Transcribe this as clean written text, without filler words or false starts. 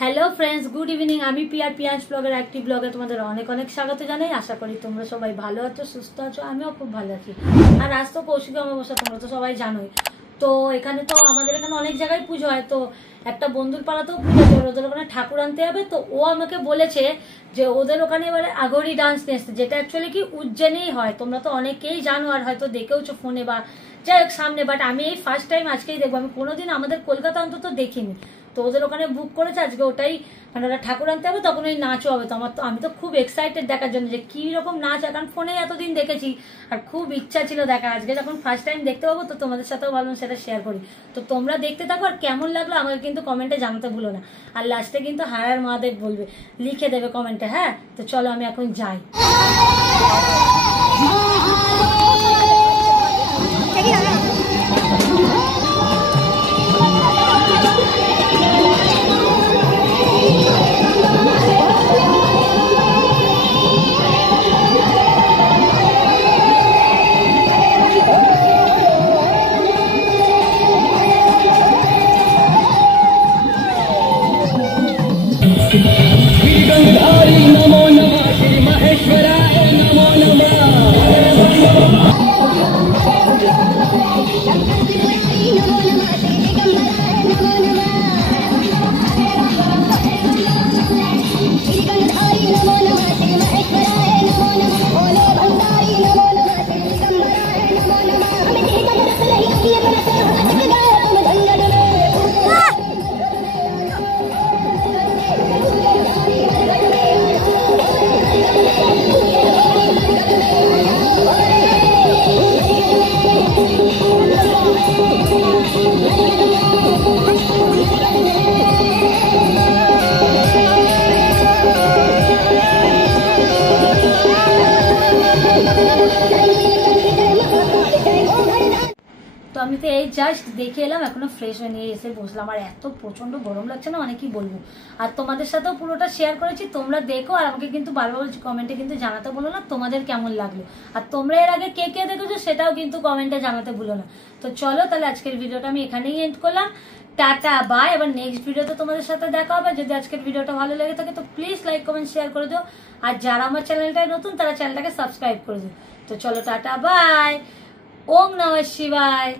Hello friends, good evening. আমি peer পিয়াজ ব্লগের অ্যাক্টিভ ব্লগে তোমাদের অনেক অনেক স্বাগত জানাই। আশা করি তোমরা সবাই ভালো আছো, সুস্থ আছো। আমিও খুব ভালো আছি। আর আজ তো কৌশিক অমাবস্যা, তোমরা তো সবাই জানোই। তো এখানে তো আমাদের এখানে অনেক জায়গায় পুজো হয়। তো একটা বন্ধুর পাড়াতেও পুজো আছে, ওদের ওখানে ঠাকুর আনতে হবে। তো ও আমাকে বলেছে যে ওদের ওখানে এবারে আগরি ডান্স নিয়ে, যেটা অ্যাকচুয়ালি কি উজ্জয়নেই হয়। তোমরা তো অনেকেই জানো আর হয়তো দেখেওছো ফোনে বা যাই হোক সামনে। বাট আমি এই ফার্স্ট টাইম আজকেই দেখবো। আমি কোনোদিন আমাদের কলকাতা অন্তত দেখিনি। তো ওদের ওখানে বুক করেছে আজকে, ওটাই মানে ওরা ঠাকুর আনতে হবে, তখন ওই নাচও হবে। তো আমি তো খুব এক্সাইটেড দেখার জন্য যে কি রকম নাচ। এখন ফোনে এতদিন দেখেছি আর খুব ইচ্ছা ছিল দেখা। আজকে যখন ফার্স্ট টাইম দেখতে পাবো তো তোমাদের সাথেও ভাবলাম সেটা শেয়ার করি। তো তোমরা দেখতে থাকো আর কেমন লাগলো আমাকে কিন্তু কমেন্টে জানাতে ভুলো না। আর লাস্টে কিন্তু হারার মহাদেব বলবে, লিখে দেবে কমেন্টে। হ্যাঁ, তো চলো আমি এখন যাই। नमो नमः श्री महेश्वराय नमो नमः। তো আমি তো এই জাস্ট দেখে এলাম, এখনো ফ্রেশ হয়ে নিয়ে এসে বসলাম। আর এত প্রচন্ড গরম লাগছে না, অনেকই বলবো। আর তোমাদের সাথেও পুরোটা শেয়ার করেছি, তোমরা দেখো। আর আমাকে কিন্তু বারবার বলছি কমেন্টে কিন্তু জানাতে বলো না তোমাদের কেমন লাগলো। আর তোমরা এর আগে কে কে দেখেছো সেটাও কিন্তু কমেন্টে জানাতে ভুলো না। তো চলো তাহলে আজকের ভিডিওটা আমি এখানেই এন্ড করলাম। Tata bye. এবার নেক্সট ভিডিওতে তোমাদের সাথে দেখা হবে। যদি আজকের ভিডিওটা ভালো লেগে থাকে তো প্লিজ লাইক কমেন্ট শেয়ার করে দিও। আর যারা আমার চ্যানেলটায় নতুন তারা চ্যানেলটাকে সাবস্ক্রাইব করে দিও। তো চলো টাটা বাই। ওম নমঃ শিবায়।